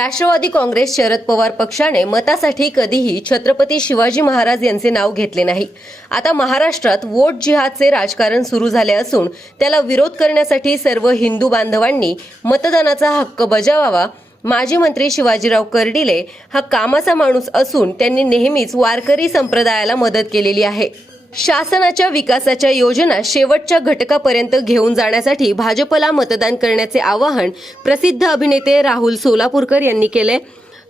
राष्ट्रवादी काँग्रेस शरद पवार पक्षाने मतासाठी कधीही छत्रपती शिवाजी महाराज यांचे नाव घेतले नाही. आता महाराष्ट्रात वोट जिहादचे राजकारण सुरू झाले असून त्याला विरोध करण्यासाठी सर्व हिंदू बांधवांनी मतदानाचा हक्क बजावावा माजी मंत्री शिवाजीराव कर्डिले हा कामाचा माणूस असून त्यांनी नेहमीच वारकरी संप्रदायाला मदत केलेली आहे. शासनाच्या विकासाच्या योजना शेवटच्या घटकापर्यंत घेऊन जाण्यासाठी भाजपला मतदान करण्याचे आवाहन प्रसिद्ध अभिनेते राहुल सोलापूरकर यांनी केले.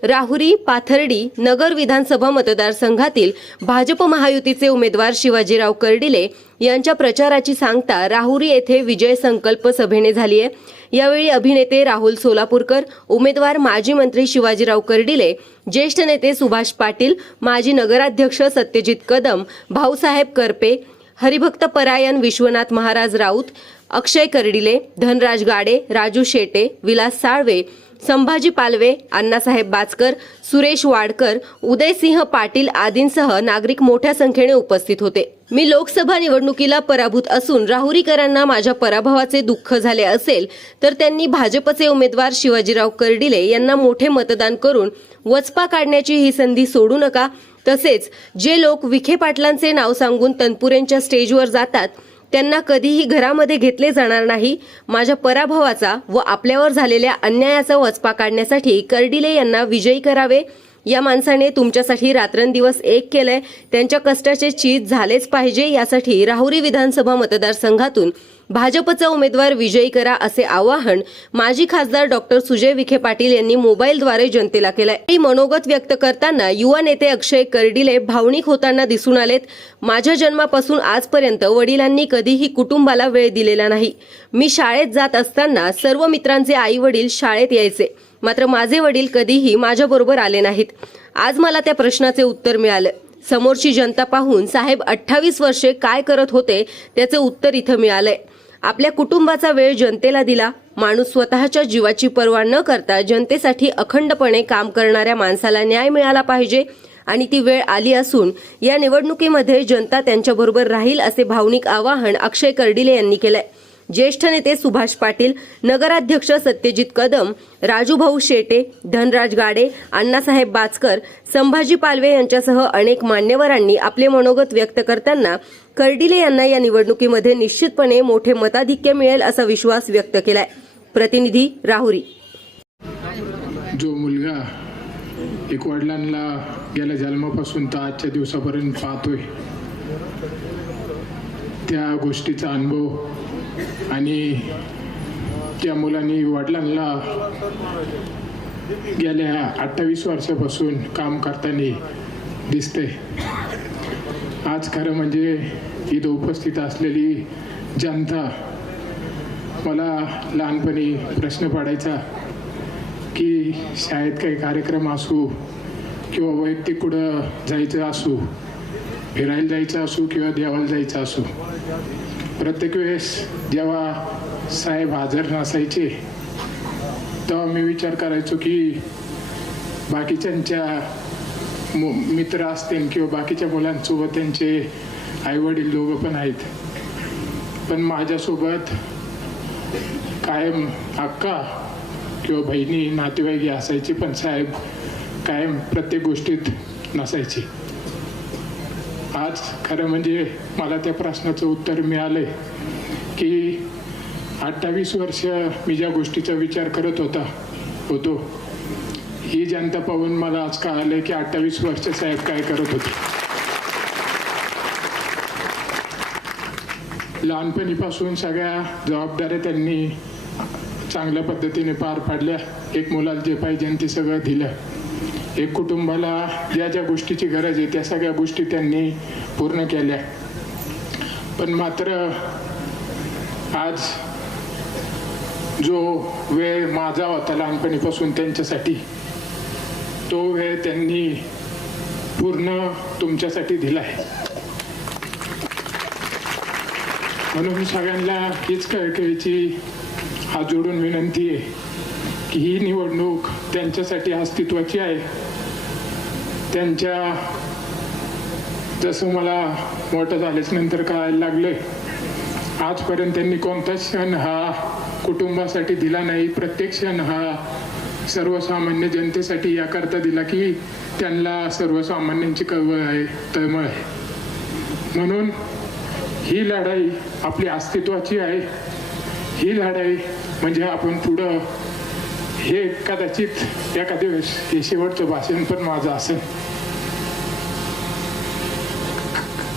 राहुरी पाथर्डी नगर विधानसभा मतदारसंघातील भाजप महायुतीचे उमेदवार शिवाजीराव कर्डिले यांच्या प्रचाराची सांगता राहुरी येथे विजय संकल्प सभेने झाली आहे. यावेळी अभिनेते राहुल सोलापूरकर उमेदवार माजी मंत्री शिवाजीराव कर्डिले ज्येष्ठ नेते सुभाष पाटील माजी नगराध्यक्ष सत्यजित कदम भाऊसाहेब करपे हरिभक्त परायण विश्वनाथ महाराज राऊत अक्षय कर्डिले धनराज गाडे राजू शेटे विलास साळवे संभाजी पालवे अण्णासाहेब बाचकर सुरेश वाडकर उदयसिंह पाटील आदींसह नागरिक मोठ्या संख्येने उपस्थित होते. मी लोकसभा निवडणुकीला पराभूत असून राहुरीकरांना माझ्या पराभवाचे दुःख झाले असेल तर त्यांनी भाजपचे उमेदवार शिवाजीराव कर्डिले यांना मोठे मतदान करून वचपा काढण्याची ही संधी सोडू नका. तसेच जे लोक विखे पाटलांचे नाव सांगून तनपुरेंच्या स्टेजवर जातात त्यांना कधीही घरामध्ये घेतले जाणार नाही. माझ्या पराभवाचा व आपल्यावर झालेल्या अन्यायाचा वचपा काढण्यासाठी कर्डिले यांना विजयी करावे. या माणसाने तुमच्यासाठी रात्रंदिवस एक केलंय. त्यांच्या कष्टाचे चीज झालेच पाहिजे यासाठी राहुरी विधानसभा मतदारसंघातून भाजपचा उमेदवार विजयी करा असे आवाहन माजी खासदार डॉक्टर सुजय विखे पाटील यांनी मोबाईलद्वारे जनतेला केलंय. ही मनोगत व्यक्त करताना युवा नेते अक्षय कर्डिले भावनिक होताना दिसून आलेत. माझ्या जन्मापासून आजपर्यंत वडिलांनी कधीही कुटुंबाला वेळ दिलेला नाही. मी शाळेत जात असताना सर्व मित्रांचे आई वडील शाळेत यायचे. मात्र माझे वडील कधीही माझ्याबरोबर आले नाहीत. आज मला त्या प्रश्नाचे उत्तर मिळालं. समोरची जनता पाहून साहेब अठ्ठावीस वर्षे काय करत होते त्याचे उत्तर इथं मिळालंय. आपल्या कुटुंबाचा वेळ जनतेला दिला. माणूस स्वतःच्या जीवाची पर्वा न करता जनतेसाठी अखंडपणे काम करणाऱ्या माणसाला न्याय मिळाला पाहिजे आणि ती वेळ आली असून या निवडणुकीमध्ये जनता त्यांच्याबरोबर राहील असे भावनिक आवाहन अक्षय कर्डिले यांनी केलंय. ज्येष्ठ नेते सुभाष पाटील नगराध्यक्ष सत्यजित कदम राजूभाऊ शेटे धनराज गाडे अण्णासाहेब बाचकर संभाजी पालवे यांच्यासह अनेक मान्यवरांनी आपले मनोगत व्यक्त करताना कर्डिले यांना या निवडणुकीमध्ये निश्चितपणे मोठे मताधिक्य मिळेल असा विश्वास व्यक्त केलाय. प्रतिनिधी राहुरी. जो मुलगा एक वडिलांना गेल्या जन्मापासून तर आजच्या दिवसापर्यंत पाहतोय त्या गोष्टीचा अनुभव आणि त्या मुलांनी वडिलांना गेल्या अठ्ठावीस वर्षापासून काम करताना दिसते आज खरं म्हणजे इथं उपस्थित असलेली जनता मला लहानपणी प्रश्न पडायचा की शाळेत काही कार्यक्रम असू किंवा वैयक्तिक कुठं जायचं असू फिरायला जायचं असू किंवा देवाला जायचं असू प्रत्येक वेळेस जेव्हा साहेब हजर नसायचे तेव्हा मी विचार करायचो की बाकीच्यांच्या मु मित्र असतील किंवा बाकीच्या मुलांसोबत त्यांचे आईवडील दोघं पण आहेत. पण माझ्यासोबत कायम अक्का किंवा बहिणी नातेवाईक असायची पण साहेब कायम प्रत्येक गोष्टीत नसायची. आज खरं म्हणजे मला त्या प्रश्नाचं उत्तर मिळालंय की अठ्ठावीस वर्ष मी ज्या गोष्टीचा विचार करत होता होतो ही जनता पाहून मला आज कळालं की अठ्ठावीस वर्ष साहेब काय करत होते. लहानपणीपासून सगळ्या जबाबदाऱ्या त्यांनी चांगल्या पद्धतीने पार पाडल्या. एक मुलाला जे पाहिजे ते सगळं दिलं. एक कुटुंबाला ज्या ज्या गोष्टीची गरज आहे त्या सगळ्या गोष्टी त्यांनी पूर्ण केल्या. पण मात्र आज जो वेळ माझा होता लहानपणीपासून त्यांच्यासाठी तो वेळ त्यांनी पूर्ण तुमच्यासाठी दिला आहे. म्हणून सगळ्यांना हीच कळकळीची हात जोडून विनंती आहे. की ही निवडणूक त्यांच्यासाठी अस्तित्वाची आहे. त्यांच्या जसं मला मोठं झाल्याच नंतर कळायला लागलं आजपर्यंत त्यांनी कोणता क्षण हा कुटुंबासाठी दिला नाही. प्रत्येक क्षण हा सर्वसामान्य जनतेसाठी याकरता दिला की त्यांना सर्वसामान्यांची कळवळ आहे तळमळ आहे. म्हणून ही लढाई आपली अस्तित्वाची आहे. ही लढाई म्हणजे आपण पुढं हे कदाचित एखाद्या वेळेस हे शेवटचं भाषण पण माझं असेल.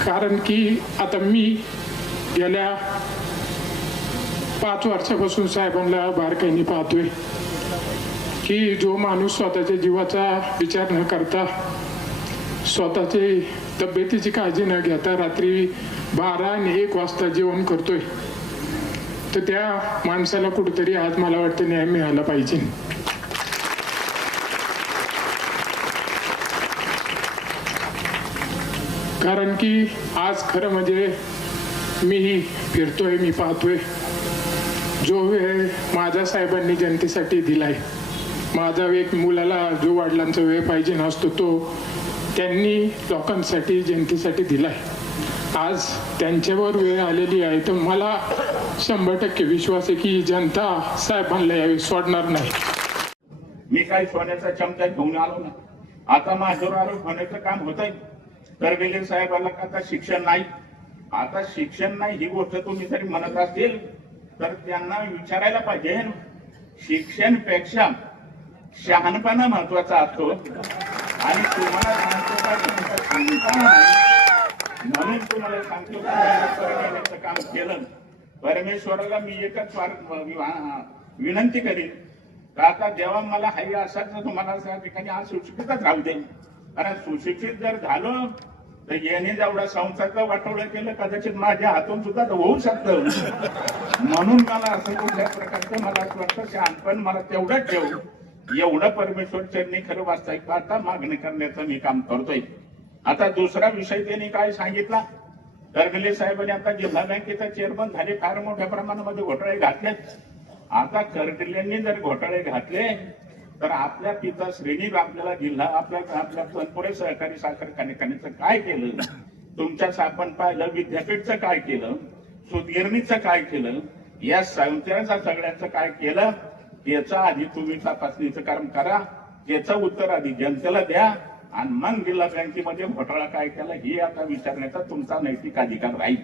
कारण की आता मी गेल्या पाच वर्षापासून साहेबांना बारकाईने पाहतोय की जो माणूस स्वतःच्या जीवाचा विचार न करता स्वतःची तब्येतीची काळजी न घेता रात्री बारा आणि एक वाजता जेवण करतोय. तर त्या माणसाला कुठेतरी आज मला वाटतं न्याय मिळाला पाहिजे. कारण की आज खरं म्हणजे मीही फिरतोय मी पाहतोय. जो वेळ माझ्या साहेबांनी जनतेसाठी दिलाय. माझा एक मुलाला जो वडिलांचा वेळ पाहिजे नसतो तो त्यांनी लोकांसाठी जनतेसाठी दिलाय. आज त्यांच्यावर वेळ आलेली आहे तर मला शंभर टक्के विश्वास आहे की जनता साहेबांना यावेळी सोडणार नाही. मी काही सोन्याचा चमचा घेऊन आलो ना आता माझ्यावर आरोप होण्याचं काम होत आहे तर गेले साहेबाला का आता शिक्षण नाही? आता शिक्षण नाही ही गोष्ट तुम्ही जरी म्हणत असतील तर त्यांना विचारायला पाहिजे शिक्षणपेक्षा शहाणपणा महत्त्वाचा असतो. आणि तुम्हाला सांगतो म्हणून तुम्हाला सांगतो काम केलं परमेश्वराला मी एकच विनंती करीन का आता जेव्हा मला हाई तर तुम्हाला त्या ठिकाणी आज सुशिक्षितच राहू दे. कारण सुशिक्षित जर झालो तर याने जेवढा संसारचं वाटोळं केलं कदाचित माझ्या हातून सुद्धा होऊ शकतं. म्हणून मला असं कुठल्या प्रकारचं मला असं वाटतं शहाणपण मला तेवढंच ठेवू एवढं परमेश्वर चरणी खरं वाचताय आता मागणी करण्याचं मी काम करतोय. आता दुसरा विषय त्यांनी काय सांगितला? करगले साहेबांनी आता जिल्हा बँकेचा चेअरमन झाले फार मोठ्या प्रमाणामध्ये घोटाळे घातलेत. आता करगल्यांनी जर घोटाळे घातले तर आपल्या पिता श्रेणी आपल्याला जिल्हा आपल्या आपल्या तत्पुरे सहकारी साखर कारखान्याचं काय केलं? तुमच्या आपण पाहिलं विद्यापीठचं काय केलं? सुतगिरणीचं काय केलं? या संचाराचा सगळ्याचं काय केलं? याचा आधी तुम्ही तपासणीचं काम करा याचं उत्तर आधी जनतेला द्या. आणि मग जिल्हा बँकेमध्ये घोटाळा काय केला हे आता विचारण्याचा तुमचा नैतिक अधिकार राहील.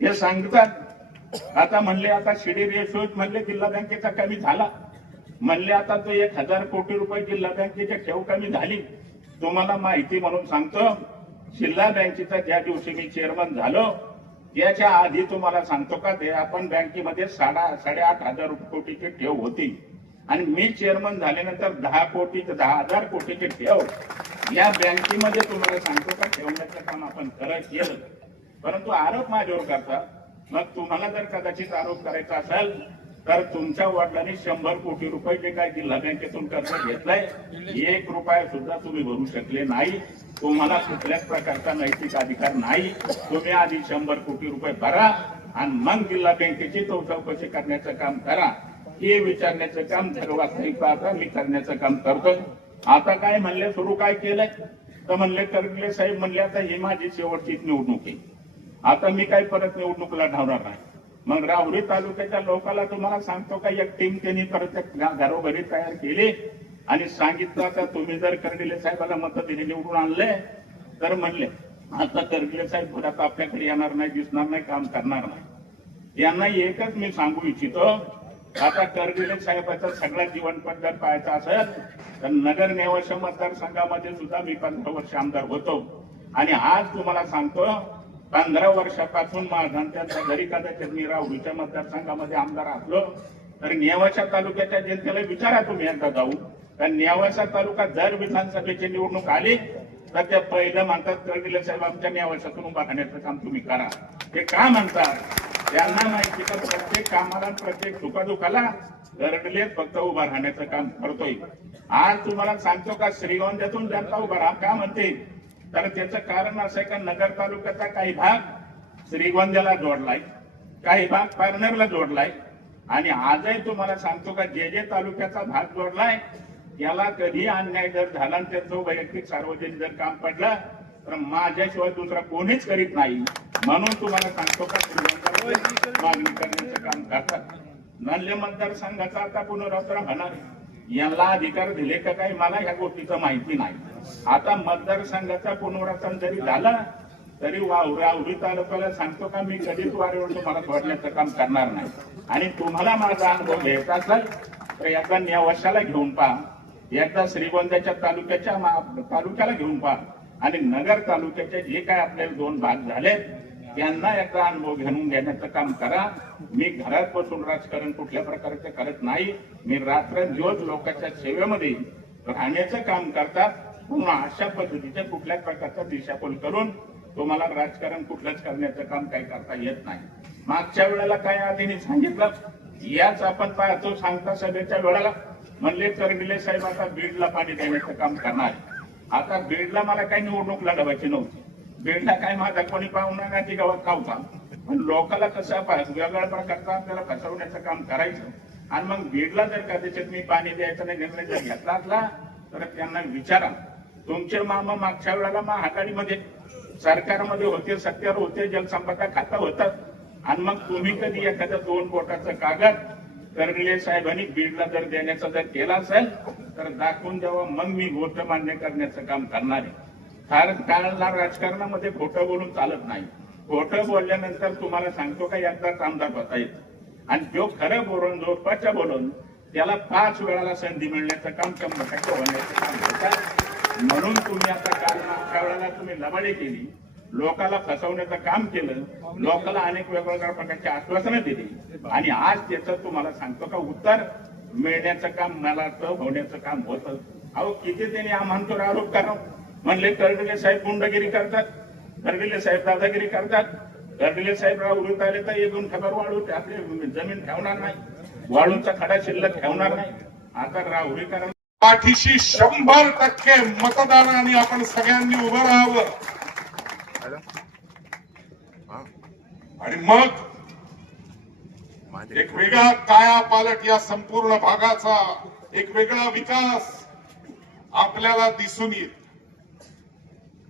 हे सांगतात. आता म्हणले आता शिडी रेशो म्हणले जिल्हा बँकेचा कमी झाला. म्हणले आता तो एक हजार कोटी रुपये जिल्हा बँकेच्या ठेव कमी झाली. तुम्हाला माहिती म्हणून सांगतो जिल्हा बँकेचा ज्या दिवशी मी चेअरमन झालो याच्या आधी तुम्हाला सांगतो का ते आपण बँकेमध्ये साडा साडेआठ हजार कोटीची ठेव होती. आणि मी चेअरमन झाल्यानंतर दहा कोटी ते दहा हजार कोटीची ठेव. या बँकेमध्ये तुम्हाला सांगतो का ठेवण्याचं काम आपण करत केलं परंतु आरोप माझ्यावर करतात मग तुम्हाला जर कदाचित आरोप करायचा असेल तर तुमच्या वडिलांनी शंभर कोटी रुपये जे काय जिल्हा बँकेतून कर्ज घेतलंय एक रुपया सुद्धा तुम्ही भरू शकले नाही. तुम्हाला कुठल्याच प्रकारचा नैतिक अधिकार नाही. तुम्ही आधी शंभर कोटी रुपये भरा आणि मग जिल्हा बँकेची तो चौकशी करण्याचं काम करा. हे विचारण्याचं काम जर मी करण्याचं काम करतोय. आता काय म्हणले सुरू काय केलंय? तर म्हणले करगले साहेब म्हणले आता ही माझी शेवटचीच निवडणूक आहे. आता मी काही परत निवडणुकीला धावणार नाही. मग राहुरी तालुक्याच्या लोकांना तुम्हाला सांगतो का एक टीम त्यांनी परत घरोघरी तयार केली आणि सांगितलं आता तुम्ही जर करडिले साहेबाला मत दिली निवडून आणले तर म्हणले आता करडिले साहेब परत आपल्याकडे येणार नाही दिसणार नाही काम करणार नाही. यांना एकच मी सांगू इच्छितो आता करगिले साहेबाचं सगळा जीवन पद्धत पाहायचा असेल तर नगर नेवाशा मतदारसंघामध्ये सुद्धा मी पंधरा वर्ष आमदार होतो. आणि आज तुम्हाला सांगतो पंधरा वर्षापासून माझा त्यांचा जरी कदाचित मी राहुरीच्या मतदारसंघामध्ये आमदार असलो तर नेवाशा तालुक्याच्या जनतेला विचारा तुम्ही एकदा जाऊ तर नेवाशा तालुका जर विधानसभेची निवडणूक आली तर त्या पहिलं म्हणतात करगिले साहेब आमच्या नेवाशातून उभा काम तुम्ही करा. ते का म्हणतात? त्यांना माहिती का प्रत्येक कामाला प्रत्येक सुखादुखाला रडलेत फक्त उभा राहण्याचं काम करतोय. आज तुम्हाला सांगतो का श्रीगोंद्यातून जनता उभा राहा. का म्हणते? तर त्याचं कारण असं आहे का नगर तालुक्याचा काही भाग श्रीगोंद्याला जोडलाय काही भाग पारनेरला जोडलाय. आणि आजही तुम्हाला सांगतो का जे जे तालुक्याचा भाग जोडलाय याला कधी अन्याय जर झाला आणि त्याचं वैयक्तिक सार्वजनिक जर काम पडलं तर माझ्याशिवाय दुसरा कोणीच करीत नाही. म्हणून तुम्हाला सांगतो का मागणी करण्याचं काम करतात. नल्ले मतदारसंघाचा आता पुनरावृत्त होणार. यांना अधिकार दिले का काही मला ह्या गोष्टीचं माहिती नाही. आता मतदारसंघाचा पुनर्वसन जरी झालं तरी वावरा आवडी तालुक्याला सांगतो का मी कधीच वारीवर तुम्हाला सोडण्याचं काम करणार नाही. आणि तुम्हाला माझा अनुभव घ्यायचा असेल तर एकदा नेवाशाला घेऊन पहा. एकदा श्रीगोंद्याच्या तालुक्याच्या तालुक्याला घेऊन पहा. आणि नगर तालुक्याचे जे काय आपल्याला दोन भाग झालेत त्यांना एकदा अनुभव घेऊन घेण्याचं काम करा. मी घरात बसून राजकारण कुठल्या प्रकारचं करत नाही. मी रात्रंदिवस लोकांच्या सेवेमध्ये राहण्याचं काम करतात. पुन्हा अशा पद्धतीच्या कुठल्याच प्रकारचा दिशाभूल करून तुम्हाला राजकारण कुठलंच करण्याचं काम काही करता येत नाही. मागच्या वेळेला काय आधीने सांगितलं? याच आपण पाहतो सांगता सभेच्या वेळेला. म्हणले करडिले साहेब आता बीडला पाणी देण्याचं काम करणार. आता बीडला मला काही निवडणूक लढवायची नव्हती. बीडला काय माझा कोणी पाहुणा नाही ती गावात नव्हता पण लोकाला कसं पा- प्रकारचा आपल्याला फसवण्याचं काम करायचं. आणि मग बीडला जर कदाचित मी पाणी द्यायचं नाही निर्णय जर घेतला असला तर त्यांना विचारा. तुमचे मामा मागच्या वेळेला मग आघाडीमध्ये सरकारमध्ये होते सत्तेवर होते जलसंपदा खातं होतं. आणि मग तुम्ही कधी एखाद्या दोन बोटाचं कागद कर्डिले साहेबांनी बीडला जर देण्याचा जर केला असेल तर दाखवून द्यावा मग मी गोष्ट मान्य करण्याचं काम करणार आहे. कारण काळाला राजकारणामध्ये खोटं बोलून चालत नाही. खोटं बोलल्यानंतर तुम्हाला सांगतो का एकदाच आमदार होता येत. आणि जो खरं बोलून जो पच बोलून त्याला पाच वेळाला संधी मिळण्याचं काम शंभर टक्के होण्याचं काम होतं. म्हणून तुम्ही आता काल मागच्या वेळेला तुम्ही लबाडी केली. लोकाला फसवण्याचं काम केलं लोकाला अनेक वेगवेगळ्या प्रकारची आश्वासनं दिली. आणि आज त्याचं तुम्हाला सांगतो का उत्तर मिळण्याचं काम मला होण्याचं काम होतं. अहो किती त्यांनी आम्हाला आरोप करा. म्हणले कर्डिले साहेब गुंडगिरी करतात कर्डिले साहेब दादागिरी करतात. कर्डिले साहेब राहुल आले तर एक दोन खबर वाळू आपली जमीन ठेवणार नाही. वाळूंचा खडा शिल्लक ठेवणार नाही. आता राहुरीकरांना पाठीशी शंभर टक्के मतदानाने आपण सगळ्यांनी उभं राहावं. आणि मग एक वेगळा काया पालट या संपूर्ण भागाचा एक वेगळा विकास आपल्याला दिसून येईल.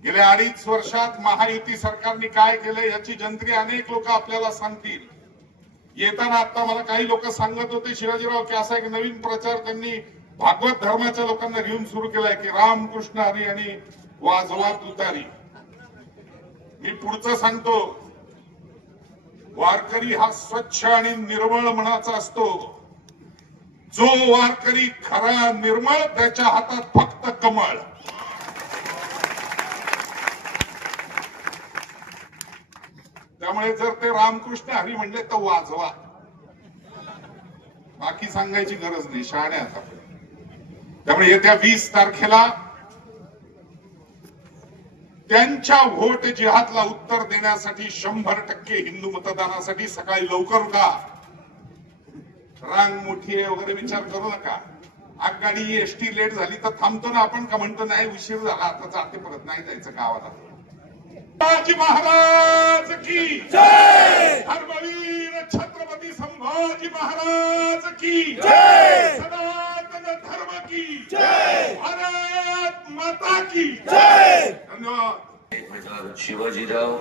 गेल्या अडीच वर्षात महायुती सरकारने काय केलं याची जंत्री अनेक लोक आपल्याला सांगतील. येताना आता मला काही लोक सांगत होते शिवाजीराव की असा एक नवीन प्रचार त्यांनी भागवत धर्माच्या लोकांना घेऊन सुरू केलाय की रामकृष्ण हरी आणि वाजवा तुतारी. मी पुढचं सांगतो. वारकरी हा स्वच्छ आणि निर्मळ मनाचा असतो. जो वारकरी खरा निर्मळ त्याच्या हातात फक्त कमळ. त्यामुळे जर ते रामकृष्ण हरी म्हणले तर वाजवा. बाकी सांगायची गरज नाही. शहाण्या आता त्यामुळे येत्या वीस तारखेला त्यांच्या व्होट जिहादला उत्तर देण्यासाठी शंभर टक्के हिंदू मतदानासाठी सकाळी लवकर उठा. रांग मोठी आहे वगैरे विचार करू नका. आगगाडी एसटी लेट झाली तर थांबतो ना आपण का म्हणतो नाही उशीर झाला आता जाते परत नाही जायचं गावाला. शिवाजी महाराज की धर्मवीर छत्रपती संभाजी महाराज की सदा की। भारत माता की। धन्यवाद। शिवाजीराव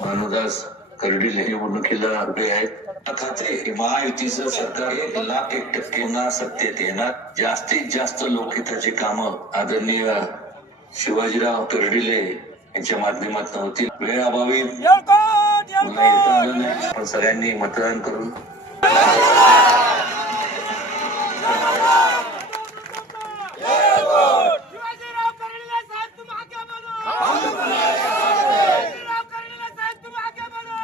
भानुदास कर्डिले निवडणुकीला उभे आहेत. खात्री आहे की महायुतीचं सरकार एक लाख एक टक्के पुन्हा सत्तेत येणार. जास्तीत जास्त लोकहिताची कामं आदरणीय शिवाजीराव कर्डिले यांच्या माध्यमातून होतील. आलं नाही पण सगळ्यांनी मतदान करून शिवाजीराव कर्डिले साहेब तुम आगे बढ़ो शिवाजीराव कर्डिले साहेब तुम आगे बढ़ो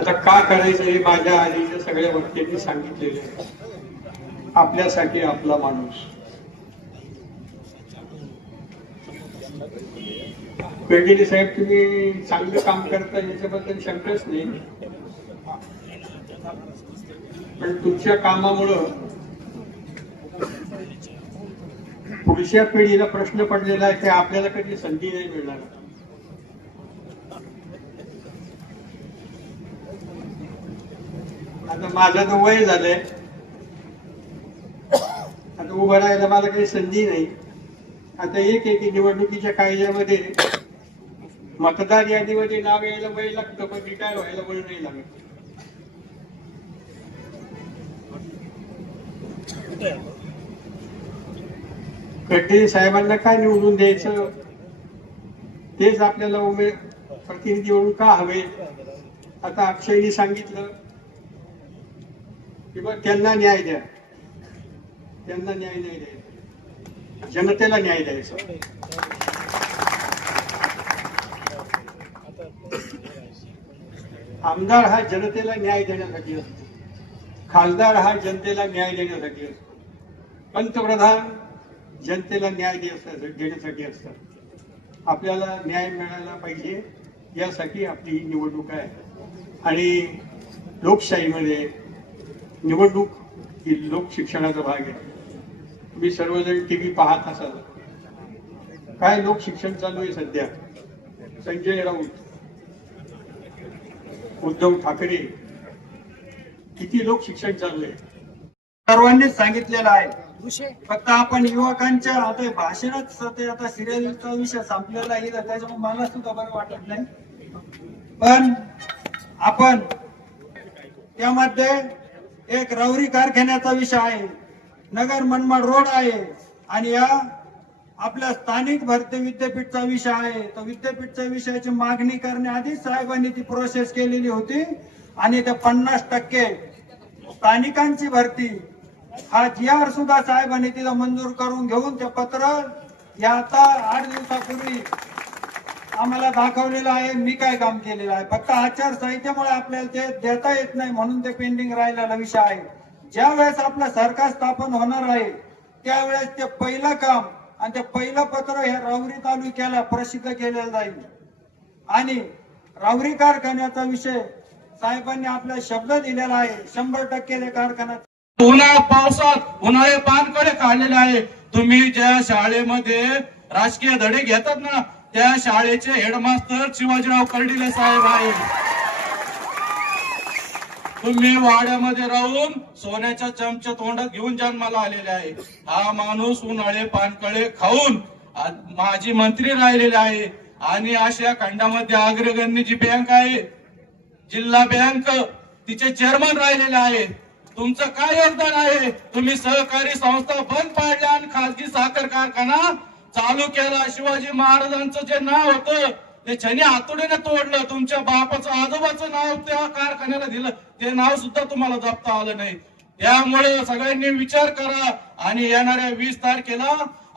आता का करायचं हे माझ्या आधीच्या सगळ्या वक्त्यांनी सांगितलेले आहे. आपल्यासाठी आपला माणूस. पेडीले साहेब तुम्ही चांगलं काम करता याच्याबद्दल शंकाच नाही. पण तुमच्या कामामुळं पुढच्या पिढीला प्रश्न पडलेला आहे की आपल्याला कधी संधी नाही मिळणार. आता माझं तर वय झालंय. आता उभं राहायला मला काही संधी नाही. आता एक एक निवडणुकीच्या कायद्यामध्ये मतदार यादीमध्ये नाव यायला वय लागतं पण रिटायर व्हायला वय नाही लागत. खड्डे साहेबांना काय निवडून द्यायचं? तेच आपल्याला उमेद प्रतिनिधी म्हणून का हवे? आता अक्षयनी सांगितलं किंवा त्यांना न्याय द्या. त्यांना न्याय नाही द्यायचा. जनतेला न्याय द्यायचा. आमदार हा जनतेला न्याय देण्यासाठी असतो. खासदार हा जनतेला न्याय देण्यासाठी असतो. पंतप्रधान जनतेला न्याय देण्यासाठी देण्यासाठी असतात. आपल्याला न्याय मिळाला पाहिजे यासाठी आपली ही निवडणूक आहे. आणि लोकशाहीमध्ये निवडणूक ही लोकशिक्षणाचा भाग आहे. तुम्ही सर्वजण टी व्ही पाहत असाल. काय लोकशिक्षण चालू आहे सध्या? संजय राऊत उद्धव ठाकरे किती लोकशिक्षण चालू आहे? सर्वांनीच सांगितलेलं आहे. फक्त आपण युवकांच्या आता भाषणच आता सिरियलचा विषय संपलेला आहे त्याच्यामुळे मला सुद्धा बरं वाटत नाही. पण आपण त्यामध्ये एक रवरी कारखान्याचा विषय आहे नगर मनमाड रोड आहे आणि या आपल्या स्थानिक भरती विद्यापीठचा विषय आहे. तर विद्यापीठच्या विषयाची मागणी करण्याआधी साहेबांनी ती प्रोसेस केलेली होती. आणि त्या पन्नास टक्के स्थानिकांची भरती हा जी आर सुद्धा साहेबांनी तिला मंजूर करून घेऊन ते पत्र या आता आठ दिवसापूर्वी आम्हाला दाखवलेलं आहे मी काय काम केलेलं आहे. फक्त आचारसंहितेमुळे आपल्याला ते देता येत नाही म्हणून ते पेंडिंग राहिलेला विषय आहे. ज्या वेळेस आपलं सरकार स्थापन होणार आहे त्यावेळेस ते पहिलं काम आणि ते पहिलं पत्र हे रावरी तालुक्याला प्रसिद्ध केलेलं जाईल. आणि रावरी कारखान्याचा विषय साहेबांनी आपला शब्द दिलेला आहे शंभर टक्के कारखाना उन्हाळ्या पावसात उन्हाळे पानकडे काढलेले आहे. तुम्ही ज्या शाळेमध्ये राजकीय धडे घेतात ना त्या शाळेचे हेडमास्टर शिवाजीराव कर्डिले साहेब आहे तुम्ही वाड्यामध्ये राहून सोन्याच्या चमच्या तोंडात घेऊन जन्माला आलेले आहे. हा माणूस उन्हाळे पानकळे खाऊन माजी मंत्री राहिलेले आहे. आणि आशिया खंडामध्ये अग्रगण्य जी बँक आहे. जिल्हा बँक तिचे चेअरमन राहिलेले आहे तुमचं काय योगदान आहे? तुम्ही सहकारी संस्था बंद पाडल्या आणि खासगी साखर कारखाना चालू केला. शिवाजी महाराजांचं जे नाव होतं ते छनी आतुडीने तोडलं. तुमच्या बापाचं आजोबाचं नाव त्या कारखान्याला दिलं. ते नाव सुद्धा तुम्हाला जपता आलं नाही. त्यामुळे सगळ्यांनी विचार करा आणि येणाऱ्या वीस तारखेला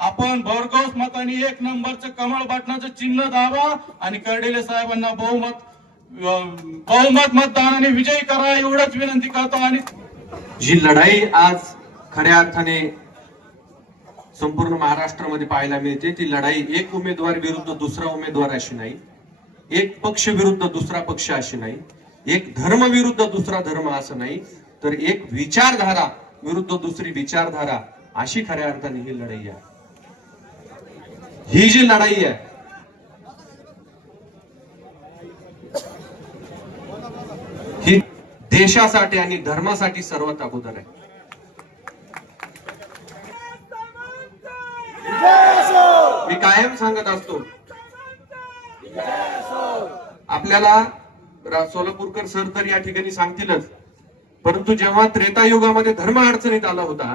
आपण भरघोस मताने एक नंबरचं कमळ बटनाचं चिन्ह दाबा आणि कर्डिले साहेबांना बहुमत बहुमत मतदानाने विजयी करा. एवढंच विनंती करतो आणि जी लढाई आज खऱ्या अर्थाने संपूर्ण महाराष्ट्रामध्ये पाहायला मिळते. ती लढाई एक उमेदवार विरुद्ध दुसरा उमेदवार अशी नाही. एक पक्ष विरुद्ध दुसरा पक्ष अशी नाही. एक धर्म विरुद्ध दुसरा धर्म असं नाही. तर एक विचारधारा विरुद्ध दुसरी विचारधारा अशी खऱ्या अर्थाने ही लढाई आहे. ही जी लढाई आहे ही देशासाठी आणि धर्मासाठी सर्वात अगोदर आहे. मी कायम सांगत असतो. आपल्याला सोलापूरकर सर तर या ठिकाणी सांगतीलच. परंतु जेव्हा त्रेतायुगामध्ये धर्म अडचणीत आला होता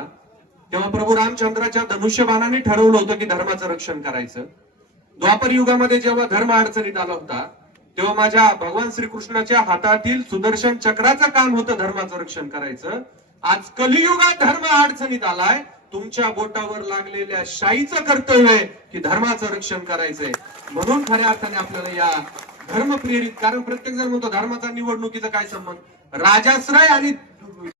तेव्हा प्रभू रामचंद्राच्या धनुष्यबाणाने ठरवलं होतं की धर्माचं रक्षण करायचं. द्वापर युगामध्ये जेव्हा धर्म अडचणीत आला होता तेव्हा माझ्या भगवान श्रीकृष्णाच्या हातातील सुदर्शन चक्राचं काम होतं धर्माचं रक्षण करायचं. आज कलियुगात धर्म अडचणीत आलाय तुमच्या बोटावर लागलेल्या शाईचं कर्तव्य आहे की धर्माचं रक्षण करायचंय. म्हणून खऱ्या अर्थाने आपल्याला या धर्म प्रेरित कारण प्रत्येक जण म्हणतो धर्माचा निवडणुकीचा काय संबंध? राजाश्रय आणि